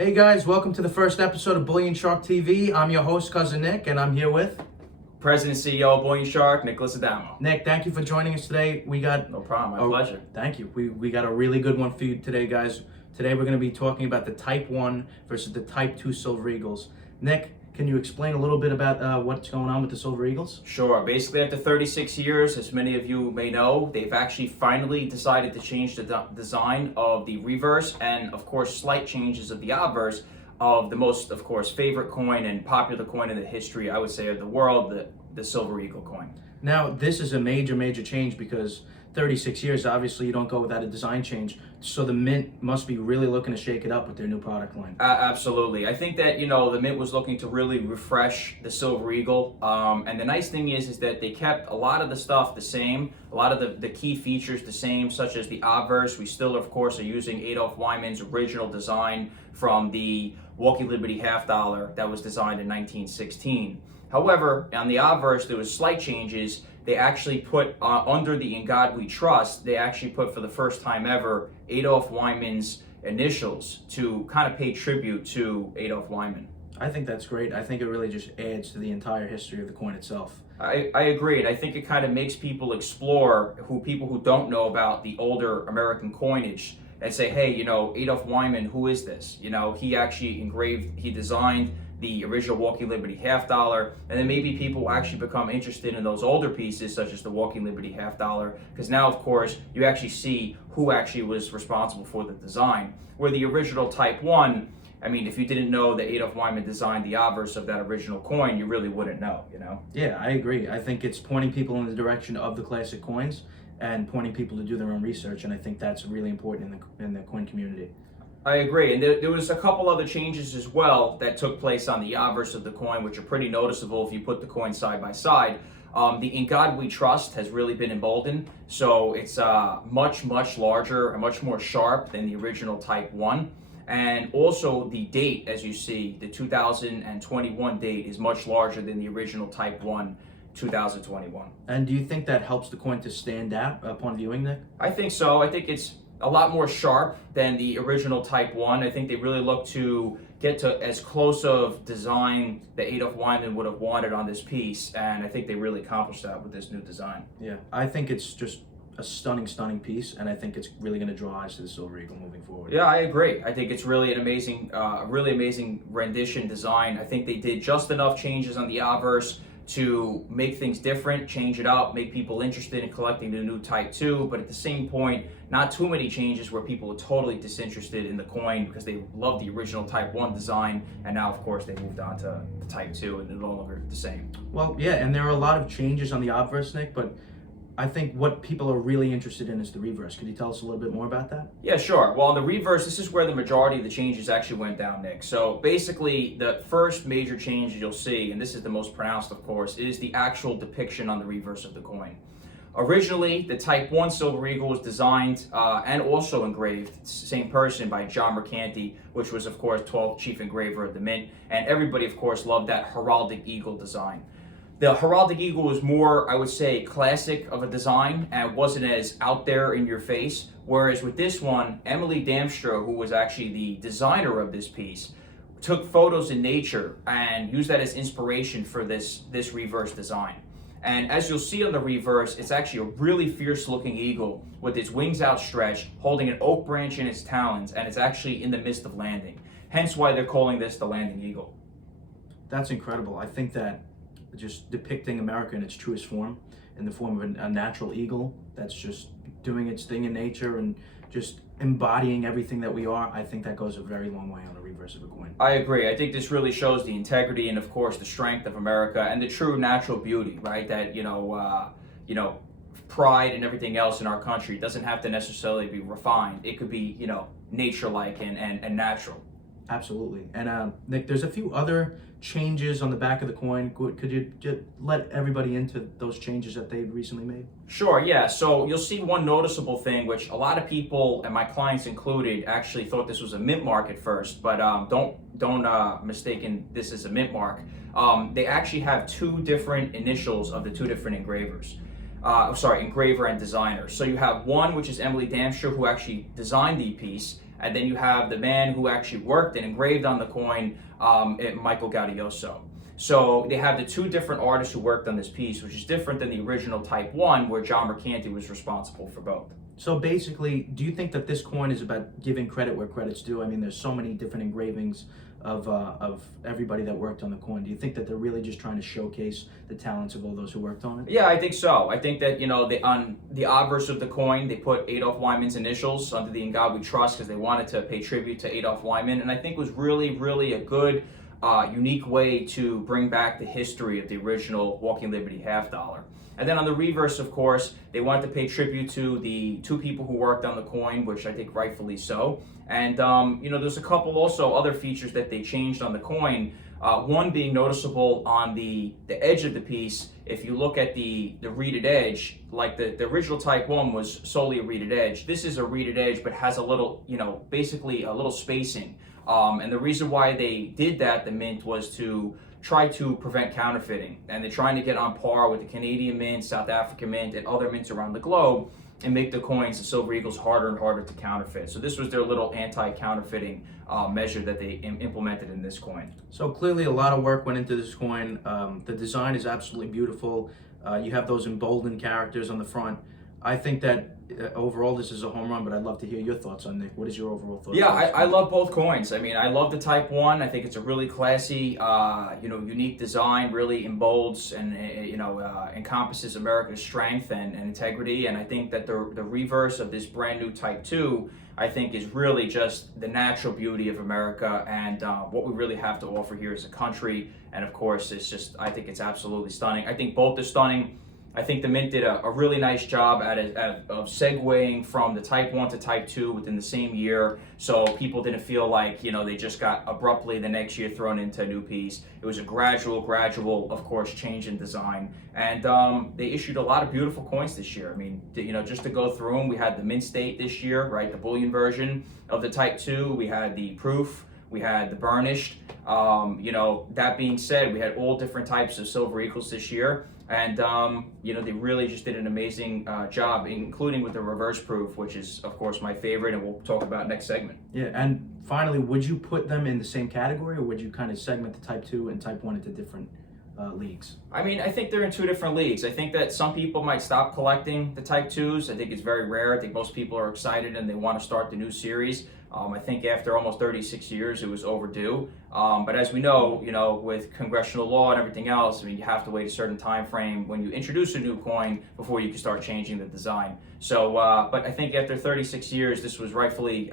Hey guys, welcome to the first episode of Bullion Shark TV. I'm your host, Cousin Nick, and I'm here with President and CEO of Bullion Shark, Nicholas Adamo. Nick. Thank you for joining us today. No problem, my pleasure. Thank you. We got a really good one for you today, guys. Today we're going to be talking about the Type 1 versus the Type 2 Silver Eagles. Nick, can you explain a little bit about what's going on with the Silver Eagles? Sure. Basically, after 36 years, as many of you may know, they've actually finally decided to change the design of the reverse and, of course, slight changes of the obverse of the most, of course, favorite coin and popular coin in the history, I would say, of the world, the Silver Eagle coin. Now, this is a major change because 36 years, obviously, you don't go without a design change. So the Mint must be really looking to shake it up with their new product line. Absolutely. I think that, the Mint was looking to really refresh the Silver Eagle. And the nice thing is that they kept a lot of the stuff the same, a lot of the key features the same, such as the obverse. We still, of course, are using Adolph Wyman's original design from the Collectibility $50 that was designed in 1916. However, on the obverse, there was slight changes. They actually put under the "In God We Trust," they actually put for the first time ever Adolph Wyman's initials to kind of pay tribute to Adolph Wyman. I think that's great. I think it really just adds to the entire history of the coin itself. I agree, and I think it kind of makes people explore people who don't know about the older American coinage and say, hey, Adolph Wyman, who is this? He actually he designed the original Collectibility $50, and then maybe people will actually become interested in those older pieces, such as the Collectibility $50, because now, of course, you actually see who actually was responsible for the design. Where the original Type 1, I mean, if you didn't know that Adolph Wyman designed the obverse of that original coin, you really wouldn't know, Yeah, I agree. I think it's pointing people in the direction of the classic coins and pointing people to do their own research, and I think that's really important in the coin community. I agree, and there was a couple other changes as well that took place on the obverse of the coin, which are pretty noticeable if you put the coin side by side. The "In God We Trust" has really been emboldened, so it's much larger and much more sharp than the original Type 1. And also the date, as you see, the 2021 date is much larger than the original Type 1 2021. And do you think that helps the coin to stand out upon viewing, Nick? I think so. I think it's a lot more sharp than the original Type 1. I think they really look to get to as close of design that Adolph Wyman would have wanted on this piece, and I think they really accomplished that with this new design. Yeah, I think it's just a stunning piece, and I think it's really going to draw eyes to the Silver Eagle moving forward. Yeah, I agree. I think it's really an really amazing rendition design. I think they did just enough changes on the obverse to make things different, change it up, make people interested in collecting the new Type 2, but at the same point, not too many changes where people are totally disinterested in the coin because they love the original Type 1 design, and now, of course, they moved on to the Type 2, and they're no longer the same. Well, yeah, and there are a lot of changes on the obverse, Nick, but I think what people are really interested in is the reverse. Could you tell us a little bit more about that? Yeah, sure. Well, in the reverse, this is where the majority of the changes actually went down, Nick. So basically, the first major change you'll see, and this is the most pronounced, of course, is the actual depiction on the reverse of the coin. Originally, the Type 1 Silver Eagle was designed and also engraved, same person, by John Mercanti, which was, of course, 12th chief engraver of the Mint. And everybody, of course, loved that heraldic eagle design. The heraldic eagle was more, I would say, classic of a design and wasn't as out there in your face. Whereas with this one, Emily Damstra, who was actually the designer of this piece, took photos in nature and used that as inspiration for this reverse design. And as you'll see on the reverse, it's actually a really fierce-looking eagle with its wings outstretched, holding an oak branch in its talons, and it's actually in the midst of landing. Hence why they're calling this the landing eagle. That's incredible. I think that just depicting America in its truest form, in the form of a natural eagle that's just doing its thing in nature and just embodying everything that we are, I think that goes a very long way on the reverse of a coin. I agree. I think this really shows the integrity and, of course, the strength of America and the true natural beauty, right? That, pride and everything else in our country doesn't have to necessarily be refined. It could be, nature-like and natural. Absolutely. And Nick, there's a few other changes on the back of the coin. Could you just let everybody into those changes that they've recently made? Sure, yeah. So you'll see one noticeable thing, which a lot of people, and my clients included, actually thought this was a mint mark at first, but don't mistaken this as a mint mark. They actually have two different initials of the two different engravers. Engraver and designer. So you have one, which is Emily Damstra, who actually designed the piece, and then you have the man who actually worked and engraved on the coin, Michael Gaudioso. So they have the two different artists who worked on this piece, which is different than the original Type 1, where John Mercanti was responsible for both. So basically, do you think that this coin is about giving credit where credit's due? I mean, there's so many different engravings of everybody that worked on the coin. Do you think that they're really just trying to showcase the talents of all those who worked on it? Yeah, I think so. I think that, on the obverse of the coin, they put Adolf Wyman's initials under the "In God We Trust" because they wanted to pay tribute to Adolf Wyman, and I think it was really, really a good, unique way to bring back the history of the original Walking Liberty half dollar. And then on the reverse, of course, they wanted to pay tribute to the two people who worked on the coin, which I think rightfully so. And, there's a couple also other features that they changed on the coin. One being noticeable on the edge of the piece. If you look at the reeded edge, like the original Type 1 was solely a reeded edge. This is a reeded edge, but has a little, basically a little spacing. And the reason why they did that, the Mint, was to try to prevent counterfeiting. And they're trying to get on par with the Canadian Mint, South African Mint, and other mints around the globe and make the coins, the Silver Eagles, harder and harder to counterfeit. So this was their little anti-counterfeiting measure that they implemented in this coin. So clearly a lot of work went into this coin. The design is absolutely beautiful. You have those emboldened characters on the front. I think that overall this is a home run, but I'd love to hear your thoughts on Nick. What is your overall thoughts? Yeah, I love both coins. I mean, I love the Type 1. I think it's a really classy, unique design, really embolds and, encompasses America's strength and integrity. And I think that the reverse of this brand new Type 2, I think, is really just the natural beauty of America and what we really have to offer here as a country. And of course, I think it's absolutely stunning. I think both are stunning. I think the Mint did a really nice job of segueing from the Type 1 to Type 2 within the same year, so people didn't feel like, they just got abruptly the next year thrown into a new piece. It was a gradual, of course, change in design. And they issued a lot of beautiful coins this year. I mean, just to go through them, we had the Mint State this year, right, the Bullion version of the Type 2. We had the Proof. We had the Burnished. That being said, we had all different types of Silver Eagles this year. And, they really just did an amazing job, including with the reverse proof, which is, of course, my favorite, and we'll talk about next segment. Yeah, and finally, would you put them in the same category, or would you kind of segment the Type 2 and Type 1 into different leagues? I mean, I think they're in two different leagues. I think that some people might stop collecting the Type 2s. I think it's very rare. I think most people are excited and they want to start the new series. I think after almost 36 years, it was overdue. But as we know, with congressional law and everything else, I mean, you have to wait a certain time frame when you introduce a new coin before you can start changing the design. So, but I think after 36 years, this was rightfully,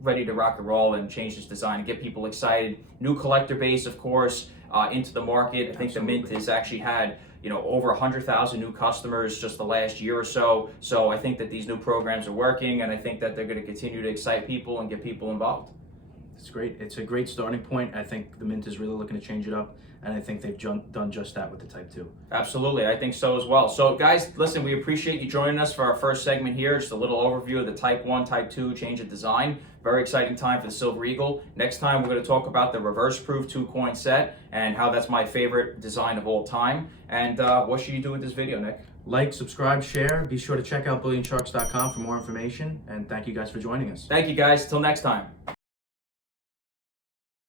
ready to rock and roll and change its design and get people excited. New collector base, of course, into the market. I think the Mint has actually had over 100,000 new customers just the last year or so. So I think that these new programs are working, and I think that they're going to continue to excite people and get people involved. It's great. It's a great starting point. I think the Mint is really looking to change it up, and I think they've done just that with the Type 2. Absolutely. I think so as well. So guys, listen, we appreciate you joining us for our first segment here. Just a little overview of the Type 1, Type 2 change of design. Very exciting time for the Silver Eagle. Next time, we're going to talk about the reverse proof 2-coin set and how that's my favorite design of all time. And what should you do with this video, Nick? Like, subscribe, share. Be sure to check out BullionSharks.com for more information. And thank you guys for joining us. Thank you, guys. Till next time.